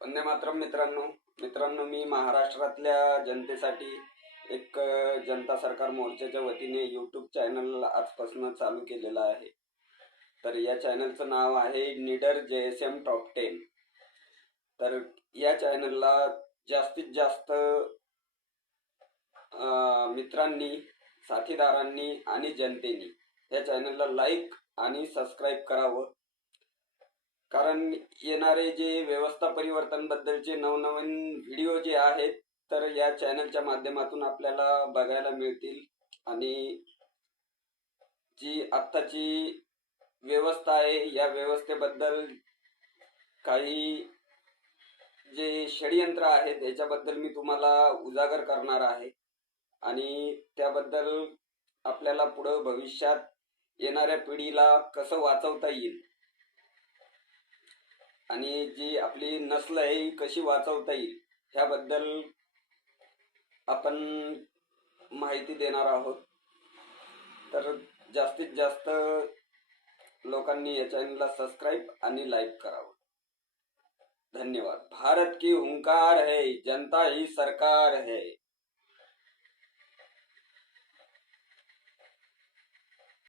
वंदे मातरम मित्रांनो, मी महाराष्ट्रातल्या जनतेसाठी एक जनता सरकार मोर्चाच्या वतीने यूट्यूब चॅनल आजपासून चालू केलेला आहे. तर या चॅनलचं नाव आहे निडर JSM टॉप 10. तर या चॅनलला जास्तीत जास्त मित्रांनी, साथीदारांनी आणि जनतेने या चॅनलला लाईक आणि सबस्क्राईब करावं. कारण येणारे जे व्यवस्था परिवर्तन बद्दलचे नवनवीन व्हिडिओ जे आहेत तर या चॅनलच्या माध्यमातून आपल्याला बघायला मिळतील. आणि जी आत्ताची व्यवस्था आहे या व्यवस्थेबद्दल काही जे षडयंत्र आहेत याच्याबद्दल मी तुम्हाला उजागर करणार आहे. आणि त्याबद्दल आपल्याला पुढं भविष्यात येणाऱ्या पिढीला कसं वाचवता येईल आणि जी आपली नस्ल आहे ही कशी वाचवता येईल ह्याबद्दल आपण माहिती देणार आहोत. तर जास्तीत जास्त लोकांनी या चॅनलला सबस्क्राईब आणि लाईक करावं. धन्यवाद. भारत की हुंकार है, जनता ही सरकार है.